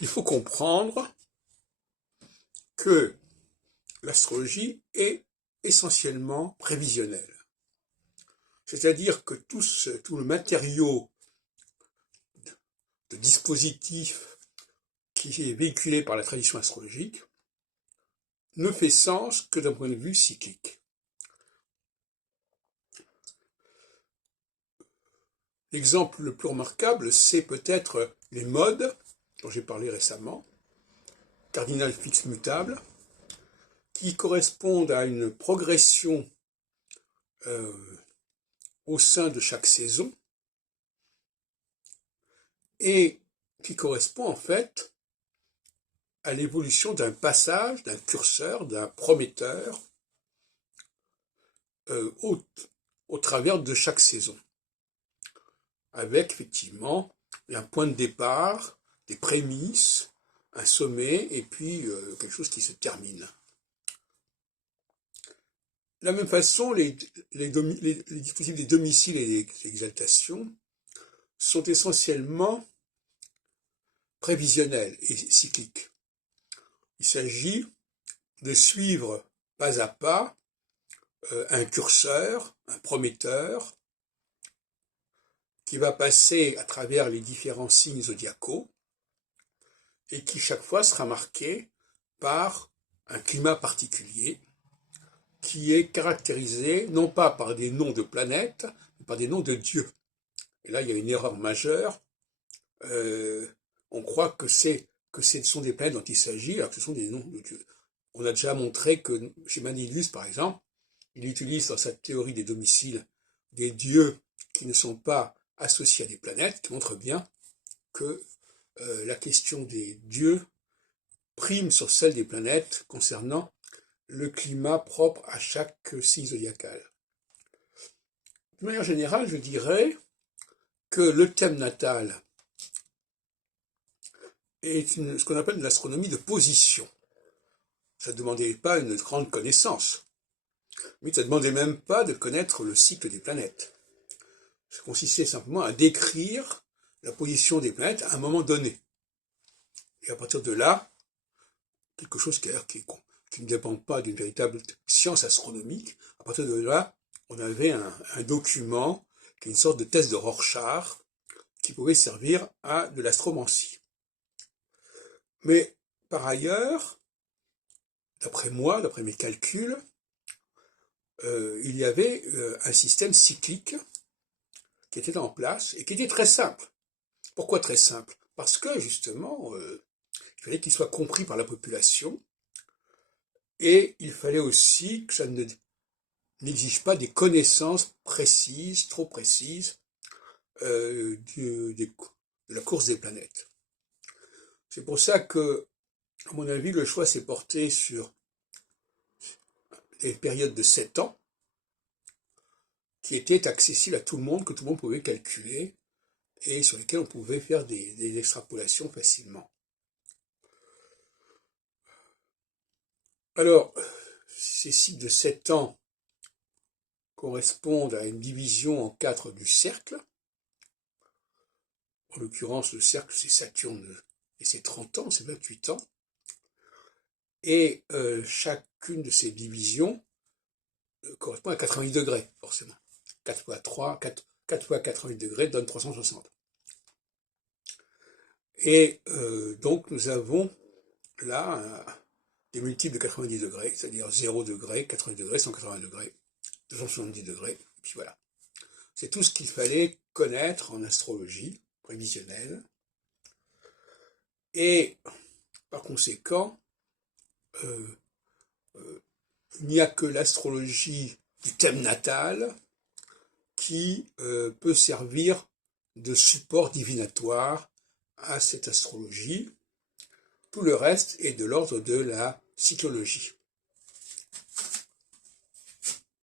Il faut comprendre que l'astrologie est essentiellement prévisionnelle. C'est-à-dire que tout le matériau de dispositif qui est véhiculé par la tradition astrologique ne fait sens que d'un point de vue cyclique. L'exemple le plus remarquable, c'est peut-être les modes, dont j'ai parlé récemment, cardinal fixe mutable, qui correspondent à une progression au sein de chaque saison et qui correspond en fait à l'évolution d'un passage, d'un curseur, d'un prometteur au travers de chaque saison, avec effectivement un point de départ, des prémices, un sommet et puis quelque chose qui se termine. De la même façon, les dispositifs des domiciles et des exaltations sont essentiellement prévisionnels et cycliques. Il s'agit de suivre pas à pas un curseur, un prometteur, qui va passer à travers les différents signes zodiacaux et qui chaque fois sera marqué par un climat particulier qui est caractérisé non pas par des noms de planètes, mais par des noms de dieux. Et là, il y a une erreur majeure. On croit que ce sont des planètes dont il s'agit, alors que ce sont des noms de dieux. On a déjà montré que chez Manilius, par exemple, il utilise dans sa théorie des domiciles des dieux qui ne sont pas associés à des planètes, qui montre bien que la question des dieux prime sur celle des planètes concernant le climat propre à chaque signe zodiacal. De manière générale, je dirais que le thème natal est ce qu'on appelle une astronomie de position. Ça ne demandait pas une grande connaissance, mais ça ne demandait même pas de connaître le cycle des planètes. Ça consistait simplement à décrire la position des planètes à un moment donné. Et à partir de là, quelque chose qui ne dépend pas d'une véritable science astronomique, à partir de là, on avait un document qui est une sorte de test de Rorschach qui pouvait servir à de l'astromancie. Mais par ailleurs, d'après moi, d'après mes calculs, il y avait un système cyclique qui était en place et qui était très simple. Pourquoi très simple? Parce que justement, il fallait qu'il soit compris par la population et il fallait aussi que ça n'exige pas des connaissances précises, trop précises, de la course des planètes. C'est pour ça que, à mon avis, le choix s'est porté sur des périodes de 7 ans qui étaient accessibles à tout le monde, que tout le monde pouvait calculer et sur lesquels on pouvait faire des extrapolations facilement. Alors, ces cycles de 7 ans correspondent à une division en 4 du cercle. En l'occurrence, le cercle, c'est Saturne et c'est 30 ans, c'est 28 ans. Et chacune de ces divisions correspond à 88 degrés, forcément. 4 fois 3, 4 fois 88 degrés donne 360. Et donc nous avons là des multiples de 90 degrés, c'est-à-dire 0 degré, 80 degrés, 180 degrés, 270 degrés, et puis voilà. C'est tout ce qu'il fallait connaître en astrologie prévisionnelle. Et par conséquent, il n'y a que l'astrologie du thème natal qui peut servir de support divinatoire à cette astrologie. Tout le reste est de l'ordre de la cyclologie.